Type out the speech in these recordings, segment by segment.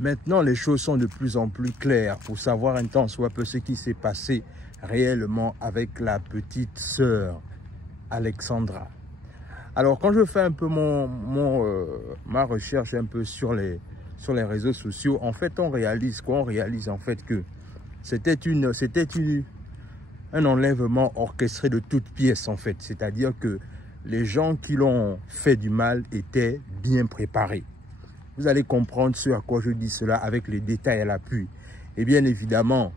Maintenant, les choses sont de plus en plus claires pour savoir un tant soit peu ce qui s'est passé réellement avec la petite sœur Alexandra. Alors, quand je fais un peu ma recherche un peu sur les réseaux sociaux, en fait, on réalise quoi? On réalise en fait que c'était un enlèvement orchestré de toutes pièces en fait. C'est-à-dire que les gens qui l'ont fait du mal étaient bien préparés. Vous allez comprendre ce à quoi je dis cela avec les détails à l'appui. Et bien évidemment,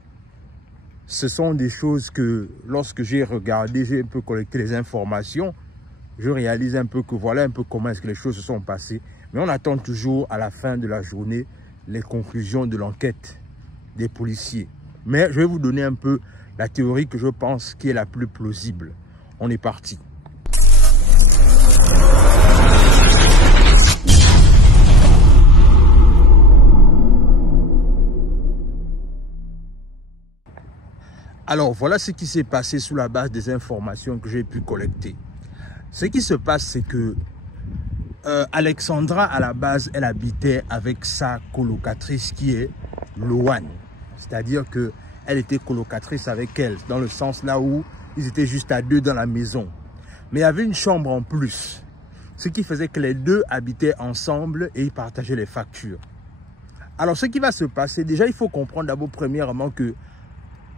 ce sont des choses que lorsque j'ai regardé, j'ai un peu collecté les informations, je réalise un peu que voilà un peu comment est-ce que les choses se sont passées. Mais on attend toujours à la fin de la journée les conclusions de l'enquête des policiers. Mais je vais vous donner un peu la théorie que je pense qui est la plus plausible. On est parti. Alors, voilà ce qui s'est passé sous la base des informations que j'ai pu collecter. Ce qui se passe, c'est que Alexandra, à la base, elle habitait avec sa colocatrice qui est Loane. C'est-à-dire qu'elle était colocatrice avec elle, dans le sens là où ils étaient juste à deux dans la maison. Mais il y avait une chambre en plus. Ce qui faisait que les deux habitaient ensemble et ils partageaient les factures. Alors, ce qui va se passer, déjà, il faut comprendre d'abord, premièrement, que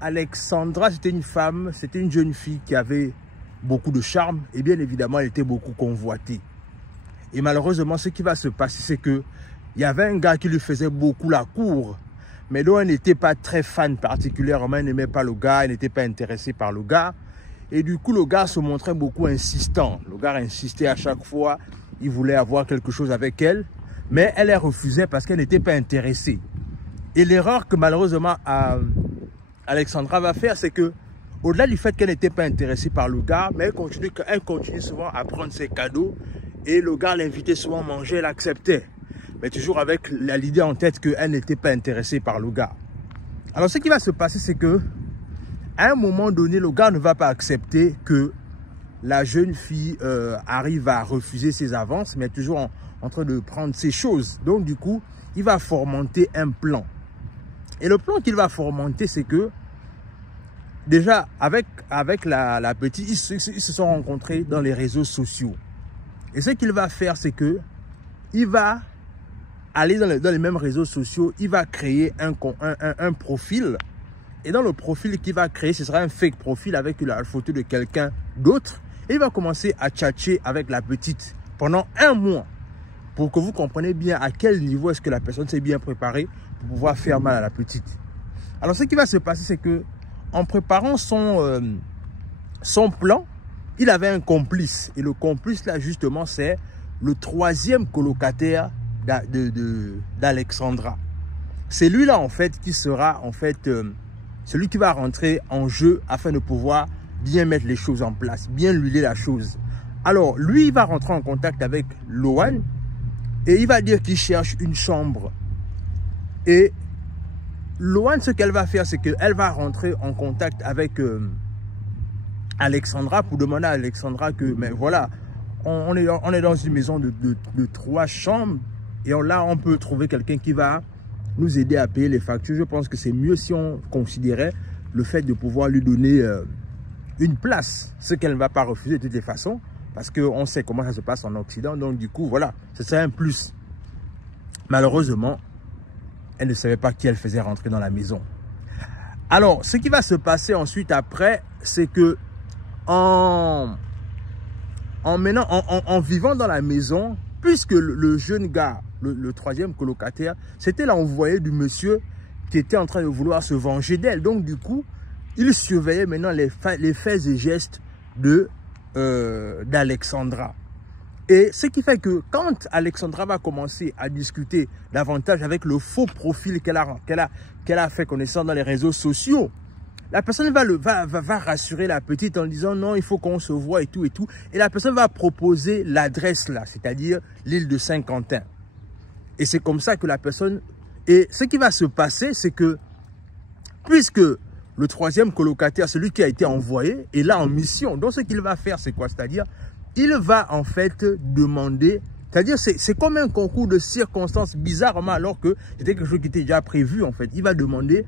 Alexandra, c'était une femme, c'était une jeune fille qui avait beaucoup de charme et bien évidemment, elle était beaucoup convoitée. Et malheureusement, ce qui va se passer, c'est que il y avait un gars qui lui faisait beaucoup la cour, mais dont elle n'était pas très fan particulièrement, elle n'aimait pas le gars, elle n'était pas intéressée par le gars. Et du coup, le gars se montrait beaucoup insistant. Le gars insistait à chaque fois, il voulait avoir quelque chose avec elle, mais elle refusait parce qu'elle n'était pas intéressée. Et l'erreur que malheureusement Alexandra va faire, c'est que au-delà du fait qu'elle n'était pas intéressée par le gars, mais elle continue souvent à prendre ses cadeaux et le gars l'invitait souvent à manger, elle acceptait. Mais toujours avec l'idée en tête qu'elle n'était pas intéressée par le gars. Alors ce qui va se passer, c'est que à un moment donné, le gars ne va pas accepter que la jeune fille arrive à refuser ses avances, mais toujours en train de prendre ses choses. Donc du coup, il va fomenter un plan. Et le plan qu'il va fomenter, c'est que déjà, avec la petite, ils se sont rencontrés dans les réseaux sociaux. Et ce qu'il va faire, c'est que il va aller dans les mêmes réseaux sociaux, il va créer un profil. Et dans le profil qu'il va créer, ce sera un fake profil avec la photo de quelqu'un d'autre. Et il va commencer à tchatcher avec la petite pendant un mois. Pour que vous compreniez bien à quel niveau est-ce que la personne s'est bien préparée pour pouvoir faire mal à la petite. Alors ce qui va se passer, c'est que en préparant son plan, il avait un complice. Et le complice là justement, c'est le troisième colocataire d'Alexandra. C'est lui là en fait qui sera en fait celui qui va rentrer en jeu afin de pouvoir bien mettre les choses en place, bien huiler la chose. Alors lui, il va rentrer en contact avec Loane et il va dire qu'il cherche une chambre. Et Loane, ce qu'elle va faire, c'est qu'elle va rentrer en contact avec Alexandra pour demander à Alexandra que, mais voilà, on est dans une maison de 3 chambres et là, on peut trouver quelqu'un qui va nous aider à payer les factures. Je pense que c'est mieux si on considérait le fait de pouvoir lui donner une place, ce qu'elle ne va pas refuser de toutes les façons, parce qu'on sait comment ça se passe en Occident. Donc du coup, voilà, c'est un plus. Malheureusement, elle ne savait pas qui elle faisait rentrer dans la maison. Alors, ce qui va se passer ensuite après, c'est que en vivant dans la maison, puisque le jeune gars, le troisième colocataire, c'était l'envoyé du monsieur qui était en train de vouloir se venger d'elle. Donc du coup, il surveillait maintenant les faits et gestes d'Alexandra. Et ce qui fait que quand Alexandra va commencer à discuter davantage avec le faux profil qu'elle a fait connaissance dans les réseaux sociaux, la personne va rassurer la petite en disant non, il faut qu'on se voit et tout et tout. Et la personne va proposer l'adresse là, c'est-à-dire l'île de Saint-Quentin. Et c'est comme ça que la personne... Et ce qui va se passer, c'est que puisque le troisième colocataire, celui qui a été envoyé, est là en mission. Donc ce qu'il va faire, c'est quoi? C'est-à-dire, il va en fait demander C'est-à-dire, c'est comme un concours de circonstances, bizarrement, alors que c'était quelque chose qui était déjà prévu, en fait. Il va demander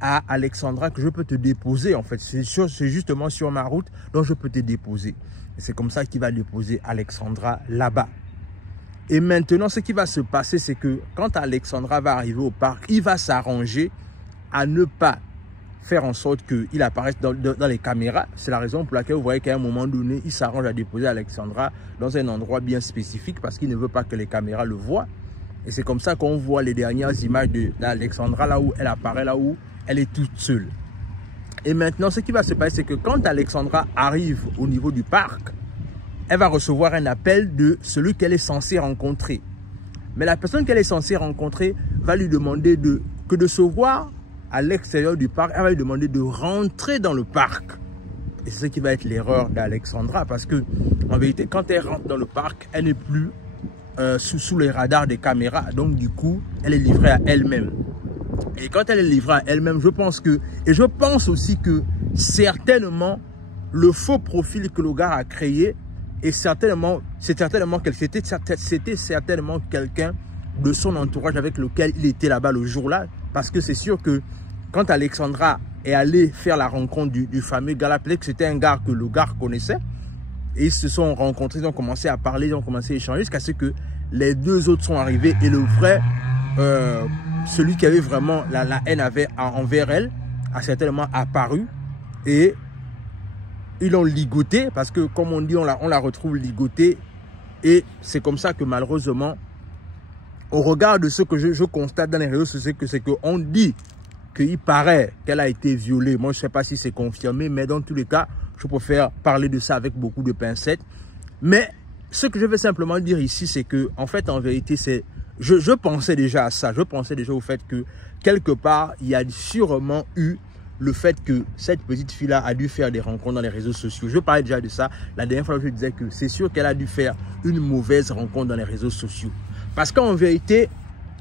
à Alexandra que je peux te déposer, en fait. C'est justement sur ma route, donc je peux te déposer. Et c'est comme ça qu'il va déposer Alexandra là-bas. Et maintenant, ce qui va se passer, c'est que quand Alexandra va arriver au parc, il va s'arranger à ne pas faire en sorte qu'il apparaisse dans les caméras. C'est la raison pour laquelle vous voyez qu'à un moment donné, il s'arrange à déposer Alexandra dans un endroit bien spécifique parce qu'il ne veut pas que les caméras le voient. Et c'est comme ça qu'on voit les dernières images d'Alexandra, là où elle apparaît, là où elle est toute seule. Et maintenant, ce qui va se passer, c'est que quand Alexandra arrive au niveau du parc, elle va recevoir un appel de celui qu'elle est censée rencontrer. Mais la personne qu'elle est censée rencontrer va lui demander de se voir à l'extérieur du parc. Elle va lui demander de rentrer dans le parc. Et c'est ce qui va être l'erreur d'Alexandra. Parce que, en vérité, quand elle rentre dans le parc, elle n'est plus sous les radars des caméras. Donc, du coup, elle est livrée à elle-même. Et quand elle est livrée à elle-même, je pense aussi que certainement, le faux profil que le gars a créé, et c'était certainement quelqu'un de son entourage avec lequel il était là-bas le jour-là. Parce que c'est sûr que quand Alexandra est allée faire la rencontre du fameux gars-là, peut-être que c'était un gars que le gars connaissait. Et ils se sont rencontrés, ils ont commencé à parler, ils ont commencé à échanger jusqu'à ce que les deux autres sont arrivés. Et le vrai, celui qui avait vraiment la haine envers elle, a certainement apparu. Et ils l'ont ligoté parce que, comme on dit, on la retrouve ligotée. Et c'est comme ça que malheureusement, au regard de ce que je constate dans les réseaux sociaux, c'est qu'on dit qu'il paraît qu'elle a été violée. Moi, je ne sais pas si c'est confirmé, mais dans tous les cas, je préfère parler de ça avec beaucoup de pincettes. Mais ce que je veux simplement dire ici, c'est que, en fait, en vérité, je pensais déjà à ça. Je pensais déjà au fait que, quelque part, il y a sûrement eu le fait que cette petite fille-là a dû faire des rencontres dans les réseaux sociaux. Je parlais déjà de ça la dernière fois, je disais que c'est sûr qu'elle a dû faire une mauvaise rencontre dans les réseaux sociaux. Parce qu'en vérité,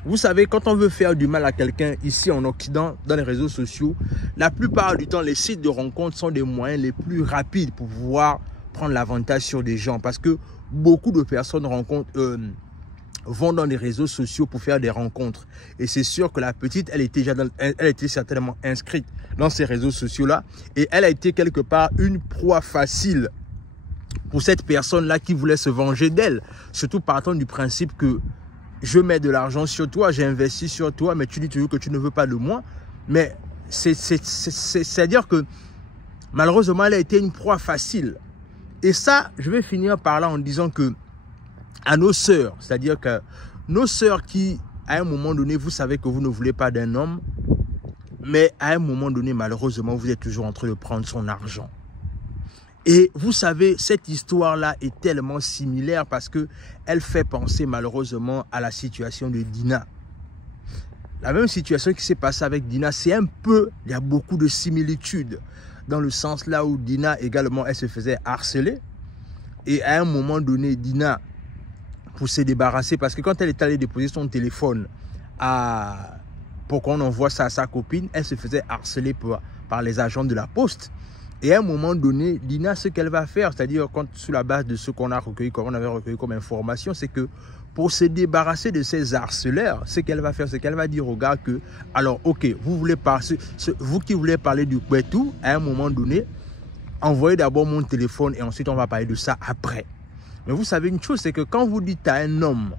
vous savez, quand on veut faire du mal à quelqu'un ici en Occident, dans les réseaux sociaux, la plupart du temps, les sites de rencontres sont des moyens les plus rapides pour pouvoir prendre l'avantage sur des gens. Parce que beaucoup de personnes vont dans les réseaux sociaux pour faire des rencontres. Et c'est sûr que la petite, elle était certainement inscrite dans ces réseaux sociaux-là. Et elle a été quelque part une proie facile pour cette personne-là qui voulait se venger d'elle. Surtout partant du principe que je mets de l'argent sur toi, j'investis sur toi, mais tu dis toujours que tu ne veux pas de moi. Mais c'est-à-dire que malheureusement, elle a été une proie facile. Et ça, je vais finir par là en disant que à nos sœurs, c'est-à-dire que nos sœurs qui, à un moment donné, vous savez que vous ne voulez pas d'un homme, mais à un moment donné, malheureusement, vous êtes toujours en train de prendre son argent. Et vous savez, cette histoire-là est tellement similaire parce qu'elle fait penser malheureusement à la situation de Dina. La même situation qui s'est passée avec Dina, c'est un peu, il y a beaucoup de similitudes. Dans le sens là où Dina également, elle se faisait harceler. Et à un moment donné, Dina, pour se débarrasser, parce que quand elle est allée déposer son téléphone pour qu'on envoie ça à sa copine, elle se faisait harceler par les agents de la poste. Et à un moment donné, Dina, ce qu'elle va faire, c'est-à-dire sous la base de ce qu'on a recueilli, qu'on avait recueilli comme information, c'est que pour se débarrasser de ces harceleurs, ce qu'elle va faire, c'est qu'elle va dire au gars que, alors, ok, vous qui voulez parler du Kwetu, à un moment donné, envoyez d'abord mon téléphone et ensuite on va parler de ça après. Mais vous savez une chose, c'est que quand vous dites à un homme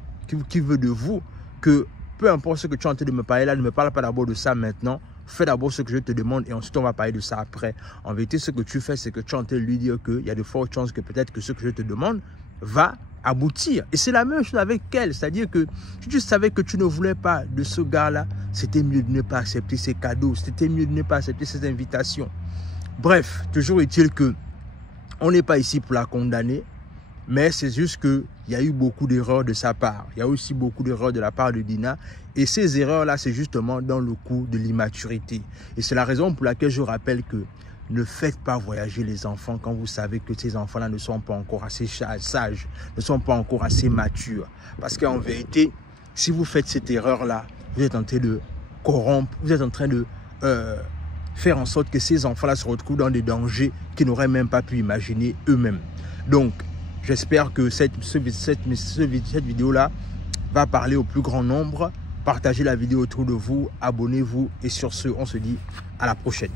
qui veut de vous que peu importe ce que tu es en train de me parler là, ne me parle pas d'abord de ça maintenant, fais d'abord ce que je te demande et ensuite on va parler de ça après. En vérité, ce que tu fais, c'est que tu es en train de lui dire qu'il y a de fortes chances que peut-être que ce que je te demande va aboutir. Et c'est la même chose avec elle, c'est-à-dire que si tu savais que tu ne voulais pas de ce gars-là, c'était mieux de ne pas accepter ses cadeaux, c'était mieux de ne pas accepter ses invitations. Bref, toujours est-il que on n'est pas ici pour la condamner, mais c'est juste qu'il y a eu beaucoup d'erreurs de sa part. Il y a aussi beaucoup d'erreurs de la part de Dina. Et ces erreurs-là, c'est justement dans le coup de l'immaturité. Et c'est la raison pour laquelle je rappelle que ne faites pas voyager les enfants quand vous savez que ces enfants-là ne sont pas encore assez sages, ne sont pas encore assez matures. Parce qu'en vérité, si vous faites cette erreur-là, vous êtes en train de corrompre, vous êtes en train de faire en sorte que ces enfants-là se retrouvent dans des dangers qu'ils n'auraient même pas pu imaginer eux-mêmes. Donc, J'espère que cette vidéo-là va parler au plus grand nombre. Partagez la vidéo autour de vous, abonnez-vous et sur ce, on se dit à la prochaine.